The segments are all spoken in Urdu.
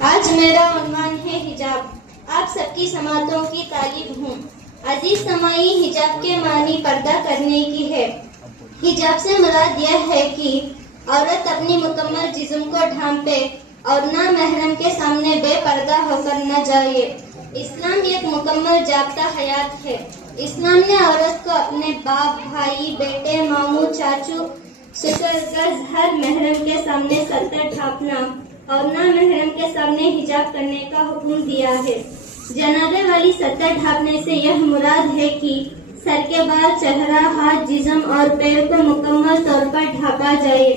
آج میرا عنوان ہے حجاب۔ آپ سب کی سماعتوں کی طالب ہوں۔ عزیز سامعین، حجاب کے معنی پردہ کرنے کی ہے۔ حجاب سے مراد یہ ہے کہ عورت اپنی مکمل جسم کو ڈھانپے اور نامحرم کے سامنے بے پردہ ہو کر نہ جائے۔ اسلام ایک مکمل ضابطہ حیات ہے۔ اسلام نے عورت کو اپنے باپ، بھائی، بیٹے، ماموں، چاچو، سسرگرز ہر محرم کے سامنے سر ڈھانپنا اور نامحرم کے سامنے حجاب کرنے کا حکم دیا ہے۔ جنابے والی سطر ڈھانپنے سے یہ مراد ہے کہ سر کے بال، چہرہ، ہاتھ، جسم اور پیر کو مکمل طور پر ڈھانپا جائے۔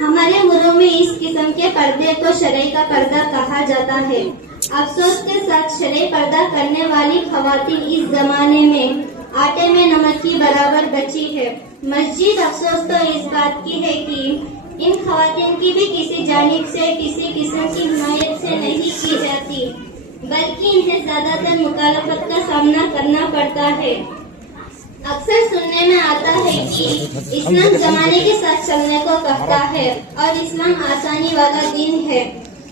ہمارے ملک میں اس قسم کے پردے کو شرعی کا پردہ کہا جاتا ہے۔ افسوس کے ساتھ شرعی پردہ کرنے والی خواتین اس زمانے میں آٹے میں نمک کی برابر بچی ہے۔ مزید افسوس تو اس بات کی ہے کہ ان خواتین کی بھی کسی جانب سے کسی قسم کی حمایت سے نہیں کی جاتی، بلکہ انہیں زیادہ تر مخالفت کا سامنا کرنا پڑتا ہے۔ اکثر سننے میں آتا ہے کہ اسلام زمانے کے ساتھ چلنے کو کہتا ہے اور اسلام آسانی والا دین ہے،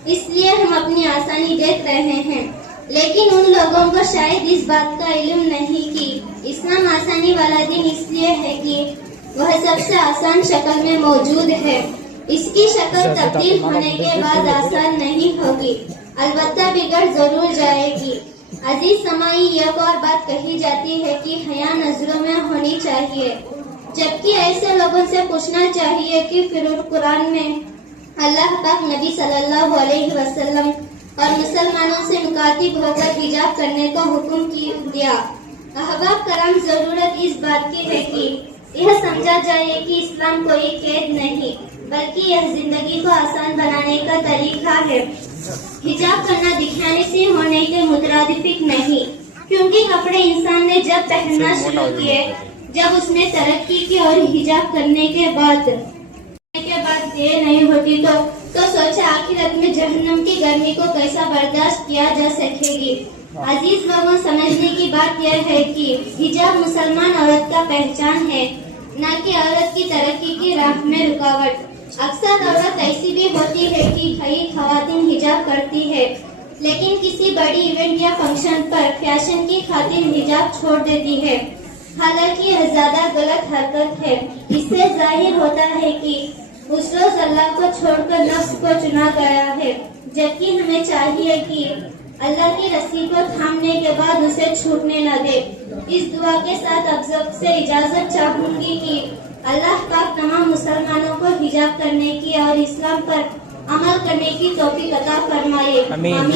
اس لیے ہم اپنی آسانی دیکھ رہے ہیں۔ لیکن ان لوگوں کو شاید اس بات کا علم نہیں کہ اسلام آسانی والا دین اس لیے ہے کہ وہ سب سے آسان شکل میں موجود ہے۔ اس کی شکل تبدیل ہونے کے بعد آسان نہیں ہوگی، البتہ بگڑ ضرور جائے گی۔ عزیز سامعین، ایک اور بات کہی جاتی ہے کہ حیا نظروں میں ہونی چاہیے، جبکہ ایسے لوگوں سے پوچھنا چاہیے کہ پھر قرآن میں اللہ پاک نبی صلی اللہ علیہ وسلم اور مسلمانوں سے مخاطب ہو کر حجاب کرنے کا حکم دیا۔ احباب کرام، ضرورت اس بات کی ہے کہ یہ سمجھا جائے کہ اسلام کوئی قید نہیں، بلکہ یہ زندگی کو آسان بنانے کا طریقہ ہے۔ حجاب کرنا دکھانے سے ہونے کے مترادف نہیں، کیونکہ کپڑے انسان نے جب پہننا شروع کیے، جب اس نے ترقی کی اور حجاب کرنے کے بعد یہ نہیں ہوتی تو سوچا آخرت میں جہنم کی گرمی کو کیسا برداشت کیا جا سکے گی۔ عزیز لوگوں، سمجھنے کی بات یہ ہے کہ حجاب مسلمان عورت کا پہچان ہے، نہ کہ عورت کی ترقی کی راہ میں رکاوٹ۔ اکثر عورت ایسی بھی ہوتی ہے کہ کئی خواتین حجاب کرتی ہے، لیکن کسی بڑی ایونٹ یا فنکشن پر فیشن کی خاطر حجاب چھوڑ دیتی ہے، حالانکہ یہ زیادہ غلط حرکت ہے۔ اس سے ظاہر ہوتا ہے کہ اس روز اللہ کو چھوڑ کر نفس کو چنا گیا ہے، جبکہ ہمیں چاہیے کہ اللہ کی رسی کو تھامنے کے بعد اسے چھوٹنے نہ دے۔ اس دعا کے ساتھ اب سب سے اجازت چاہوں گی کہ اللہ پاک تمام مسلمانوں کو حجاب کرنے کی اور اسلام پر عمل کرنے کی توفیق عطا فرمائے۔ آمین۔